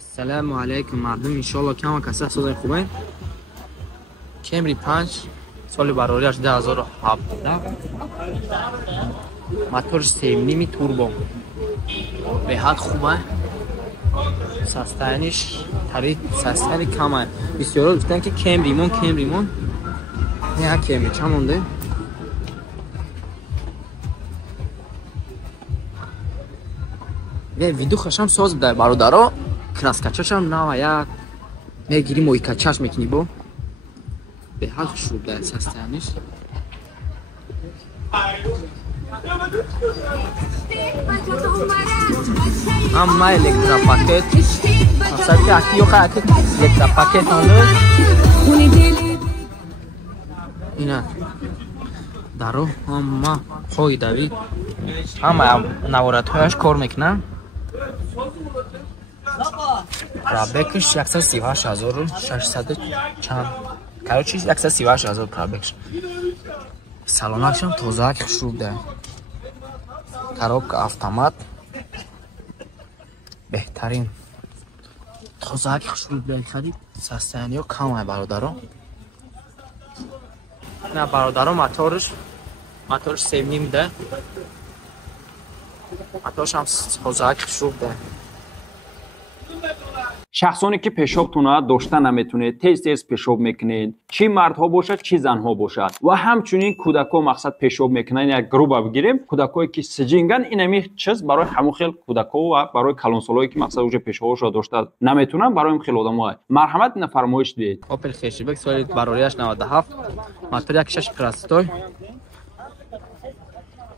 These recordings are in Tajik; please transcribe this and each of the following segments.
السلام علیکم مردم، انشالله کم کسا سوزای خوبه. کمری 5 سال براریش 2017 موتور 3.5 توربو به حد خوبه. سستانش طریق سستانی کمه. بسیار گفتن که کمریمون نه کمری چند مونده. ویدیو خشم ساز بده برادرها. کراس هم نه میگیری موی کچاش میکنی با به حال خوش بوده سستانش. اما الکترا پاکت اصلا که اکی خواهد الکترا پاکت آنه اینه دارو اما خوی دوید اما نوارت هایش کار میکنن. پرابکش 138,600 چند کاروچی 138,000 پرابکش. سالانش هم توزاک خوب ده. коробка автомат بهترین توزاک خوب ده. خرید سستانی ها کم برادرها. نه برادرها موتورش 3.5 ده. موتورش هم توزاک خوب ده. شخصانی که پیشابتون داشتن نمیتونه تیز پیشاب میکنید، چی مردها باشد چی زنها باشد و همچنین کودکا مقصد پیشاب میکنن. یک گروه بگیریم کودکایی که سجینگن اینمی چیز برای همون خیل کودکا و برای کلانسالایی که مقصد اوج پیشابش داشته نمیتونن برای این خیل آدم‌ها مرحمت نفرمایش دید. اوپل خشبک سال براریش 97 موتور 1.6 پرستوی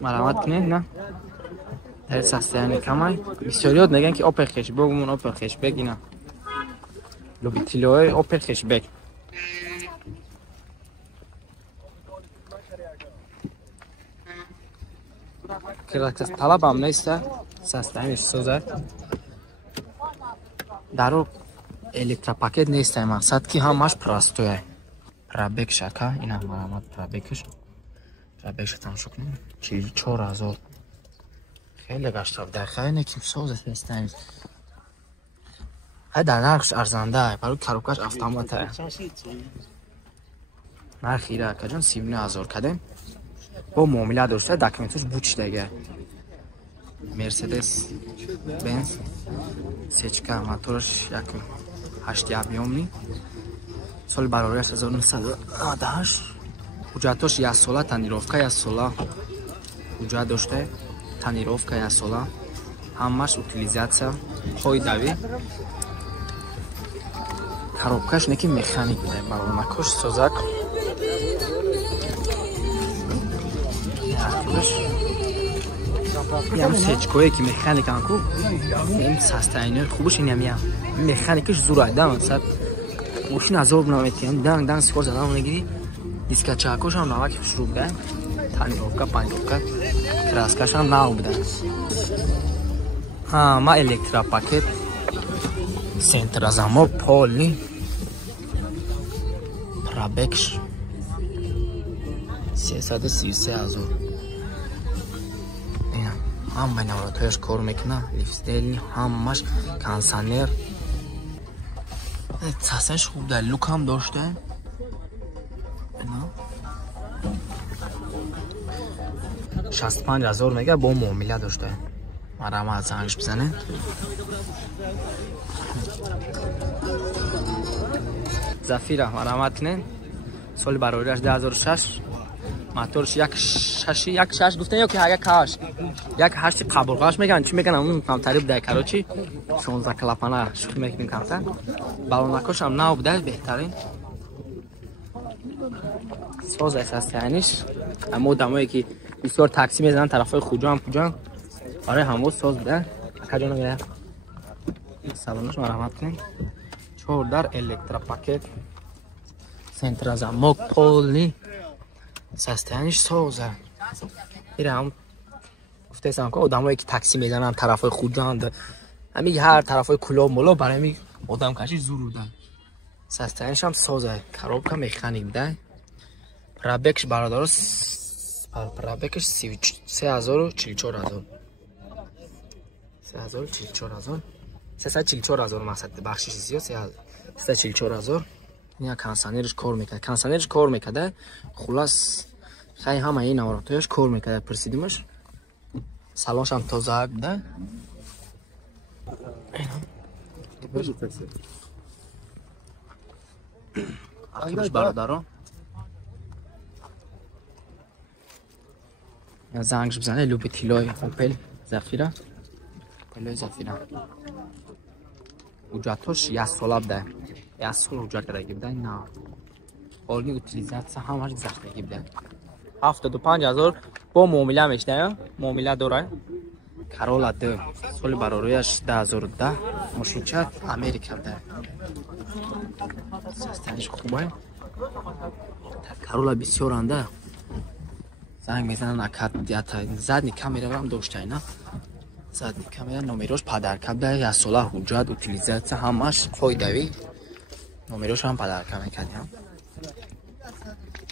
مرحمت کنید. نه سستانی کمای بسیاریات میگن که اوپل خشبک بگمون اوپل خشبک اینا لوبیتیلوی اوپل خشبک. کلاکس طلب هم نیسته سستانیش سوزه دارو الکترا پاکت نیسته. مقصد که همش پراستویه پرابک شکا اینا مرامت پرابکش تماشا کنیم 44,000 خیلی گشتاب در خیلی که سوزه سستانیش های در نرخش ارزنده برای کروکش автомاته. نرخی را کجان 39,000 کدیم با معامله داشته داکیومنتش بوچ دیگه. مرسدس بنز سچکا موتورش 1.8 ابیومنی سال براریش 1918 حجتش 1 ساله تنیروفکا 1 ساله حجت داشته تنیروفکا 1 ساله همش اوتیلیزاتسیا خوی دوی. коробкаш неки механик буда балонакош созак ям сечкое ки механикан ку ин састайнер хубуш ин ям механикаш зурайдам сад мошин азоб наметиям дан скор задам мегири дискачакош ам навак шуруб да танировка панировка краскаш ам нав буда. ха ма электропакет центразамок полный пробекш 333,000. همه نوراتویش کار میکنه لیفستیل همش کانسانر ساسش خوب در لوک هم داشته. 65,000 میگه با معامله داشته. مرا از زنگش بزنه. زفیره مرامت کنه سال براریش 2006 موتورش 1.6 گفتن یا که 1.8 قبرقاش میگن چی میگن همون میفهم تعریف در کراچی 16 کلاپانه شوخی میکنیم کمتر. بالونکاش هم نو بوده بهترین ساز اساسیانش. اما دمایی که بسیار تاکسی میزنن طرفای خوجا هم آره همون ساز بوده. کجا نگه سالانش مرحمت کنیم 4 در الکترا پاکت سنترازاموک پولنی سستانیش سوزه. ایره هم گفته ایسان که آدم که تاکسی میزنن طرف های خودجان همین هر طرف های کلاب ملاب برای می آدم کشی زور بودن. سستانیش هم سوزه. коробка مکانیک ده. پرابکش برادر پرابکش 33,000 و 44,000 33,000 44,000 344,000 мақсад бахшиши зиёд 344,000. ин кондиционерш кор мекард. Кондиционерш кор мекард. Хулас хай ҳама ин аваротояш кор мекард. Присидимаш. Салонш ҳам тоза буда. Ахирш бародарон. Зангш бизане любителой Opel Zafira. Opel Zafira. Уҷатош 1 сола буда. 1 сол уҷат кардаги буда. На. Оли утилизатсия ҳамаш захтаги буда. 75,000 бо муомила мешная. Муомила дора. Corolla 2. Соли баророяш 2010. Машинча Америка буда. Состояниш хубай. Corolla бисёр анда. Занг мезанан акад задни камера ҳам доштайна. Задни камера номерош падарка буда. 1 сола ҳуҷҷат утилизатсия ҳамаш қоидави. Номерош ҳам падарка мекардем.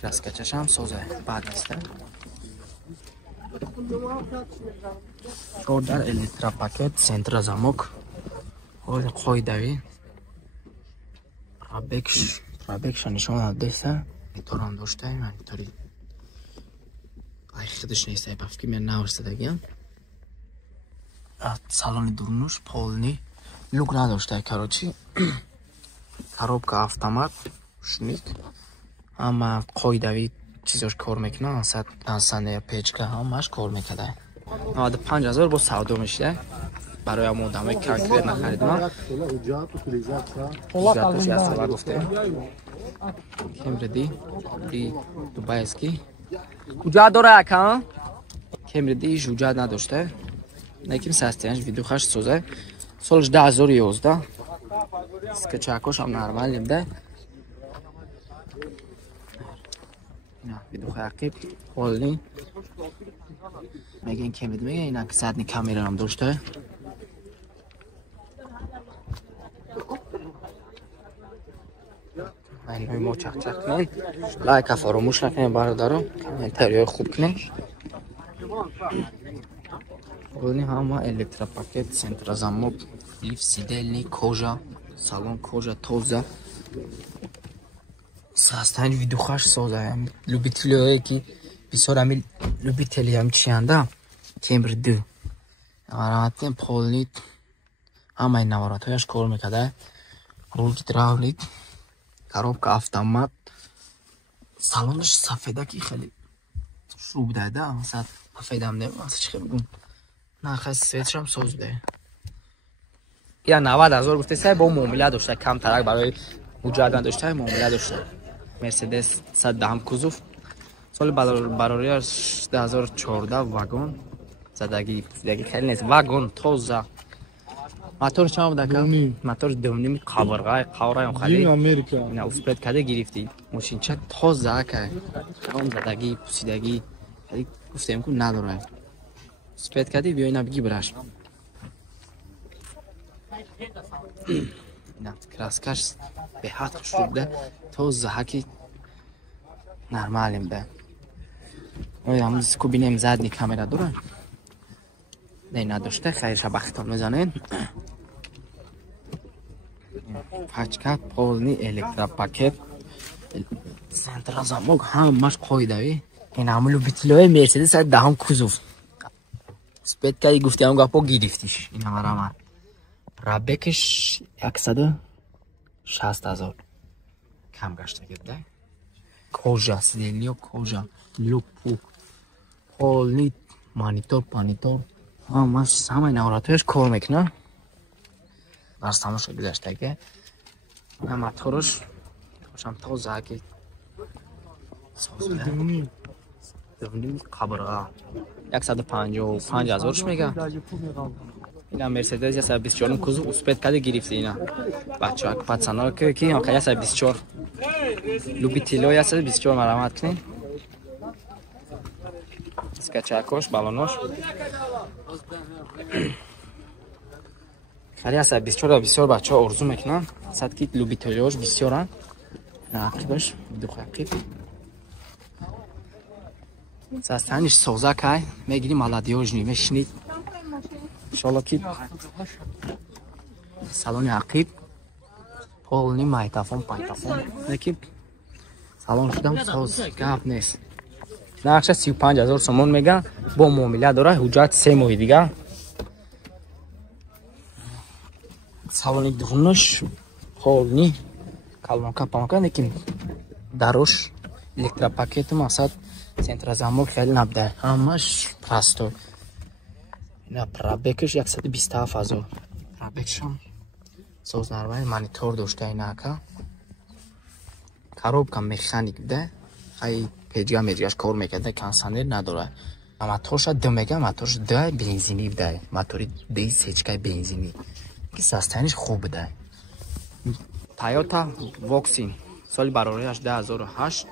Краскачаш ҳам соза бад неста. Чордар электропакет, центра замок. Ҳоли қоидави. Пробегша нишон дадеста. Моторам доштаем, монитори. Ай хидиш неста, бафки мен наврсадагиам. Салони дурнуш, полни. Люк надоштай, короче. Коробка автомат, шник. Ама қоидави чизош кор мекунад, ансане печка ҳамаш кор мекард. 95,000 бо савдо мешида. Барои ҳам одамои конкретно харидман. Уҷатош ясала гуфтем. Кемриди, дубайский. Уҷат дора акан? Кемриди уҷат надошта. Лекин состояниш видухаш соза. Солш 2011. Скачакош ҳам нормални буда. Видухи ақиб ҳолни. Мегин кемриди мега инак задни камера ҳам дошта. Айнои мо чақчақ кунем. Лайка фаромӯш накунем бародарон. Комментарияи хуб кунем. Ҳолни ҳама электропакет, центрозамок, лифт сидельни, кожа, салон кожа тоза. Состояние видухаш соза. Любителие ки бисёр ами любители ам чианда. Camry 2. Аратен полни ҳамаи наваратояш кор мекарда. Рул гидравлик, коробка автомат. Салонаш сафедаки хеле шуб дада. Масад сафедам не мас чӣ бигум. На хас светшам созда. Я 90,000 гуфтесай бо муомила дошта, камтарак барои уҷат надошта, муомила дошта. Mercedes 110 кузов. Соли барорияш 2014 вагон. Задаги хеле нест. Вагон тоза. Мотор чам буда ка? Мотор 2.5 қабрғай, қавраён хале. Америка. Ина успед каде гирифти. Машинча тоза ка. Кам задаги, пусидаги. Хали гуфтем ку надорам. Успед каде биё ина биги браш. Ина краскаш беҳад хушрӯ буда. Тоза ҳаки нормалим буда. Ҳамз ку бинем задни камера дорам. Не надошта, хайрша бахтон мезанем. Пачка, полни электропакет. Центрозамок ҳамаш қоидави. Ин ҳам любителои Mercedes 10 кузов. Спеткаи гуфтиам гапо гирифтиш. Ин ҳамарама. Пробегш 160,000. Кам гашта гирда. Кожа, сидельниё кожа, люк-пук. Полни монитор. Ҳамаи наваратояш кор мекунад. Барс тамоша гузаштаги. Моторош тошам тозаки. Дувни қабрға. 155,000 мега. Ина Mercedes 124 кузов успед каде гирифти ина. Бачаак пацанок ки он 124. Любитело 124 марамат кунем. Скачакош, балонош. Хари 124 бисёр бачаҳо орзу мекунанд. Садки любителиош бисёранд. Ақибаш духақиб. Состояниш соза кай. Мегирим молодёжный, мешинид. Иншалло ки салони ақиб полни майтафон пайтафон леки салон шудам соз гап нест нақша 35000 сомон мега бо муомила дора ҳуҷҷат 3 моҳи дига салони дуввумаш полни калонка палонка леки дарош электропакети мақсад центрозамок хеле набуда ҳамаш простой ина пробегаш 127000 пробегшам сознарвай монитор дошта инака коробка механик буда хай пеҷга меҷгаш кор мекарда кондиционер надора моторша 2 мега моторш 2 бензини буда мотори 2 сечкаи бензини ки состояниш хуб буда Toyota Voxin соли барорааш 2008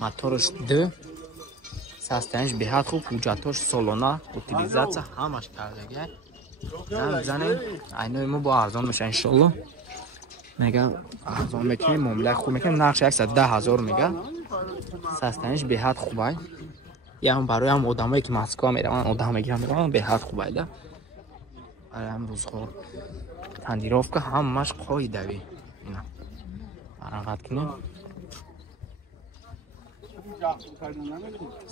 моторш 2 состояниш беҳад хуб ҳуҷҷатош солона утилизатсия ҳамаш кардага намзанем айнои мо бо арзон меша иншоалло мега арзон мекунем муомила хуб мекунем нақш 110,000 мега состояниш беҳад хубай ям барои ҳам одамое ки Москва мераванд одам мегиранд беҳад хубай да барои ҳам рӯзгор тандировка ҳамаш қоидави ина барағат кунем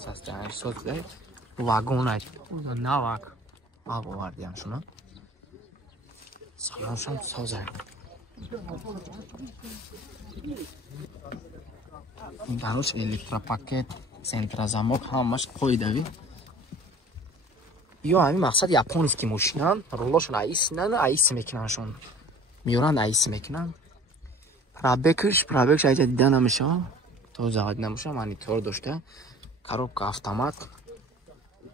состояниш соз дай вагонай навак авовардиам шуна салоншам созай дарош электропакет центрозамок ҳамаш қоидави ё ҳамин мақсад японский мошинан рулошон аисинан аис мекунаншон миёранд аис мекунанд пробегш айҷа дида намеша то заводи намеша монитор дошта коробка автомат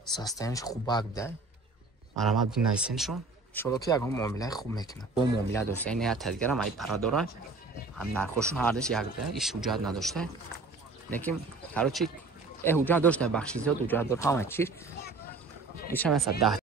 состояниш хубак да марамат бинайсеншон иншоалло ки ягон муомилаи хуб мекунад бо муомила дошта ин я тадгарам ай пара дора ҳам нархошон ҳардаш як да иш ҳуҷҷат надошта лекин короче ҳуҷҷат дошта бахши зиёд ҳуҷҷат дор ҳама чиз мишам 10